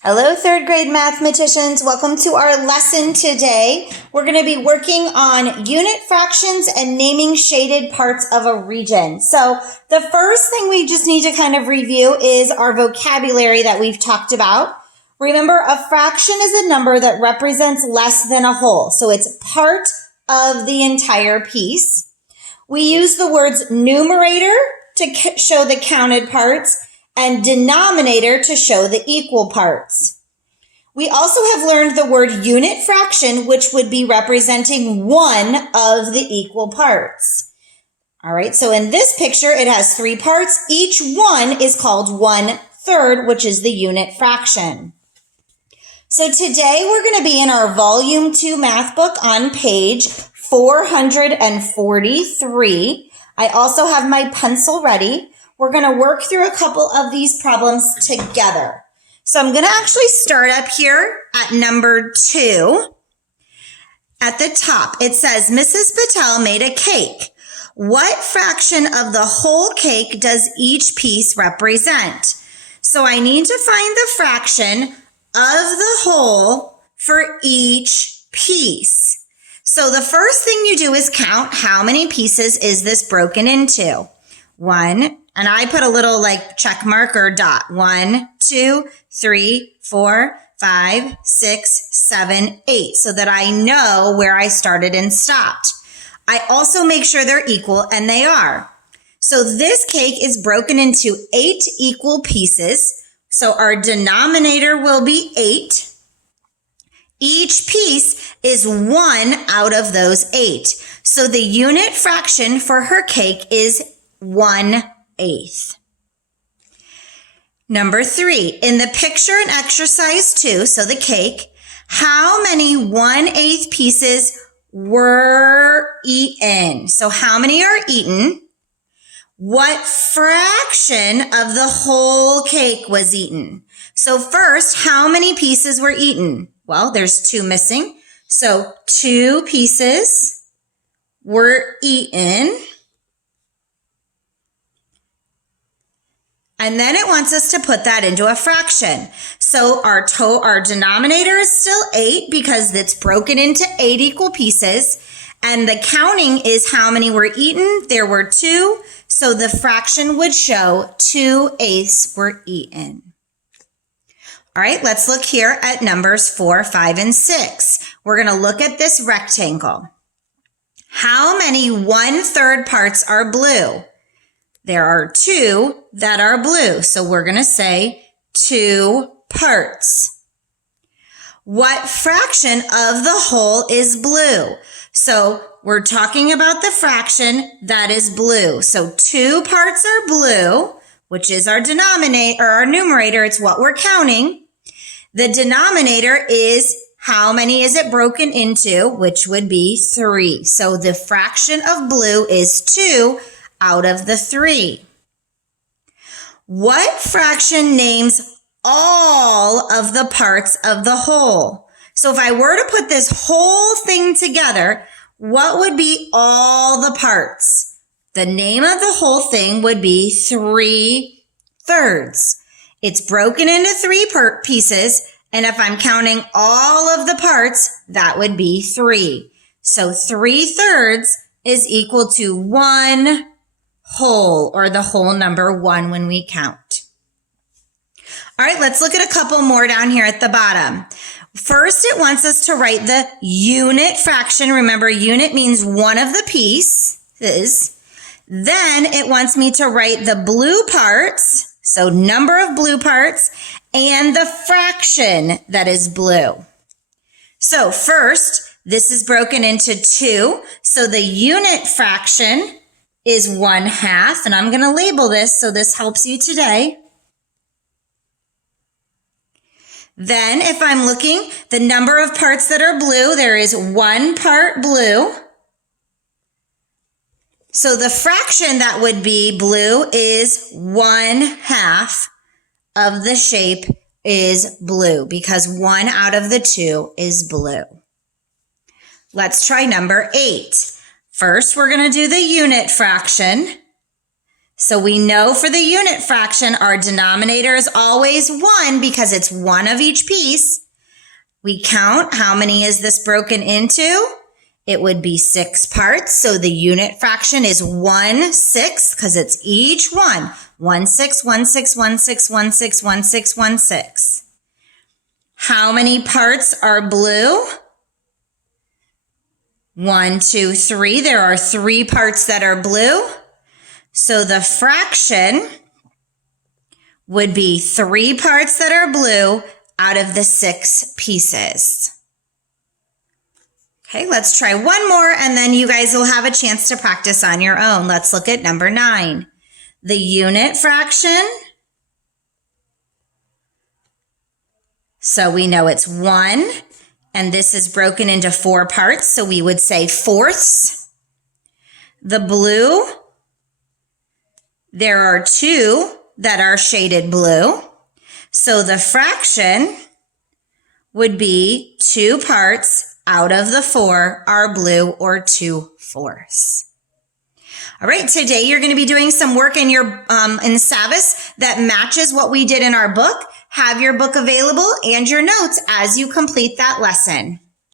Hello, third grade mathematicians. Welcome to our lesson today. We're going to be working on unit fractions and naming shaded parts of a region. So the first thing we just need to kind of review is our vocabulary that we've talked about. Remember, a fraction is a number that represents less than a whole. So it's part of the entire piece. We use the words numerator to show the counted parts and denominator to show the equal parts. We also have learned the word unit fraction, which would be representing one of the equal parts. All right, so in this picture, it has three parts. Each one is called 1/3, which is the unit fraction. So today we're going to be in our Volume 2 math book on page 443. I also have my pencil ready. We're going to work through a couple of these problems together. So I'm going to actually start up here at number 2. At the top, it says, Mrs. Patel made a cake. What fraction of the whole cake does each piece represent? So I need to find the fraction of the whole for each piece. So the first thing you do is count how many pieces is this broken into. 1, and I put a little check mark or dot. 1, 2, 3, 4, 5, 6, 7, 8, so that I know where I started and stopped. I also make sure they're equal, and they are. So this cake is broken into 8 equal pieces. So our denominator will be 8. Each piece is 1 out of those 8. So the unit fraction for her cake is 1/8. Number 3, in the picture in exercise 2, so the cake, how many 1/8 pieces were eaten? So how many are eaten? What fraction of the whole cake was eaten? So first, how many pieces were eaten? Well, there's 2 missing. So 2 pieces were eaten. And then it wants us to put that into a fraction. So our denominator is still 8 because it's broken into 8 equal pieces. And the counting is how many were eaten. There were 2. So the fraction would show 2/8 were eaten. All right, let's look here at numbers 4, 5, and 6. We're going to look at this rectangle. How many 1/3 parts are blue? There are 2 that are blue, so we're going to say 2 parts. What fraction of the whole is blue? So we're talking about the fraction that is blue. So 2 parts are blue, which is our denominator or our numerator. It's what we're counting. The denominator is how many is it broken into, which would be 3. So the fraction of blue is 2 out of the 3. What fraction names all of the parts of the whole? So if I were to put this whole thing together, what would be all the parts? The name of the whole thing would be 3/3. It's broken into 3 pieces, and if I'm counting all of the parts, that would be 3. So 3/3 is equal to 1 whole, or the whole number 1 when we count. All right, let's look at a couple more down here at the bottom. First, it wants us to write the unit fraction. Remember, unit means one of the pieces. Then it wants me to write the blue parts, so number of blue parts, and the fraction that is blue. So first, this is broken into 2. So the unit fraction is 1/2, and I'm going to label this so this helps you today. Then if I'm looking, the number of parts that are blue, there is 1 part blue. So the fraction that would be blue is 1/2 of the shape is blue because 1 out of the 2 is blue. Let's try number 8. First, we're going to do the unit fraction. So we know for the unit fraction, our denominator is always 1 because it's one of each piece. We count how many is this broken into? It would be 6 parts. So the unit fraction is 1/6 because it's each one. 1 6, 1 6, 1 6, 1 6, 1 6, 1 6. How many parts are blue? 1, 2, 3. There are 3 parts that are blue. So the fraction would be 3 parts that are blue out of the 6 pieces. Okay, let's try one more and then you guys will have a chance to practice on your own. Let's look at number 9. The unit fraction. So we know it's 1 and this is broken into 4 parts. So we would say fourths. The blue. There are 2 that are shaded blue. So the fraction would be 2 parts out of the 4 are blue, or 2/4. All right, today you're going to be doing some work in your in Savvas that matches what we did in our book. Have your book available and your notes as you complete that lesson.